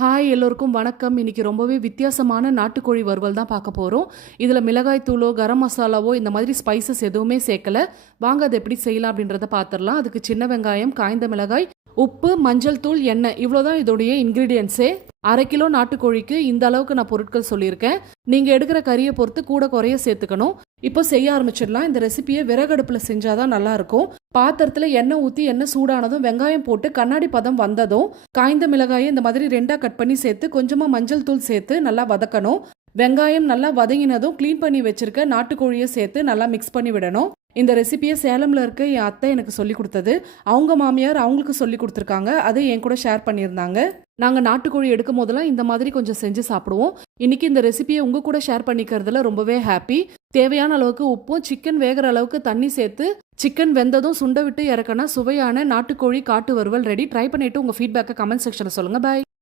Hi எல்லோருக்கும் வணக்கம். இன்னைக்கு ரொம்பவே வித்தியாசமான நாட்டுக்கோழி வறுவல் தான் பார்க்க போகிறோம். இதில் மிளகாய் தூளோ கரம் மசாலாவோ இந்த மாதிரி ஸ்பைசஸ் எதுவுமே சேர்க்கல. வாங்க அதை எப்படி செய்யலாம் அப்படின்றத பார்த்துடலாம். அதுக்கு சின்ன வெங்காயம், காய்ந்த மிளகாய், உப்பு, மஞ்சள் தூள், எண்ணெய் இவ்வளோதான் இதோடைய இன்க்ரீடியன்ஸே. 1/2 கிலோ நாட்டுக்கோழிக்கு இந்த அளவுக்கு நான் பொருட்கள் சொல்லியிருக்கேன். நீங்கள் எடுக்கிற கறியை பொறுத்து கூட குறைய சேர்த்துக்கணும். இப்போ செய்ய ஆரம்பிச்சிடலாம். இந்த ரெசிபியை விறகடுப்பில் செஞ்சாதான் நல்லா இருக்கும். பாத்திரத்தில் எண்ணெய் ஊற்றி எண்ணெய் சூடானதும் வெங்காயம் போட்டு கண்ணாடி பதம் வந்ததும் காய்ந்த மிளகாயை இந்த மாதிரி 2ஆ கட் பண்ணி சேர்த்து கொஞ்சமாக மஞ்சள் தூள் சேர்த்து நல்லா வதக்கணும். வெங்காயம் நல்லா வதங்கினதும் க்ளீன் பண்ணி வச்சிருக்க நாட்டுக்கோழியை சேர்த்து நல்லா மிக்ஸ் பண்ணி விடணும். இந்த ரெசிபியை சேலம்ல இருக்க என் அத்தை எனக்கு சொல்லி கொடுத்தது. அவங்க மாமியார் அவங்களுக்கு சொல்லி கொடுத்துருக்காங்க. அதை என் கூட ஷேர் பண்ணியிருந்தாங்க. நாங்கள் நாட்டுக்கோழி எடுக்கும் போதெல்லாம் இந்த மாதிரி கொஞ்சம் செஞ்சு சாப்பிடுவோம். இன்னைக்கு இந்த ரெசிபியை உங்க கூட ஷேர் பண்ணிக்கிறதுல ரொம்பவே ஹாப்பி. தேவையான அளவுக்கு உப்பும் சிக்கன் வேகிற அளவுக்கு தண்ணி சேர்த்து சிக்கன் வெந்ததும் சுண்ட விட்டு இறக்கினா சுவையான நாட்டுக்கோழி காட்டு வறுவல் ரெடி. ட்ரை பண்ணிட்டு உங்க ஃபீட்பேக்கை கமெண்ட் செக்ஷனில் சொல்லுங்க. பாய்.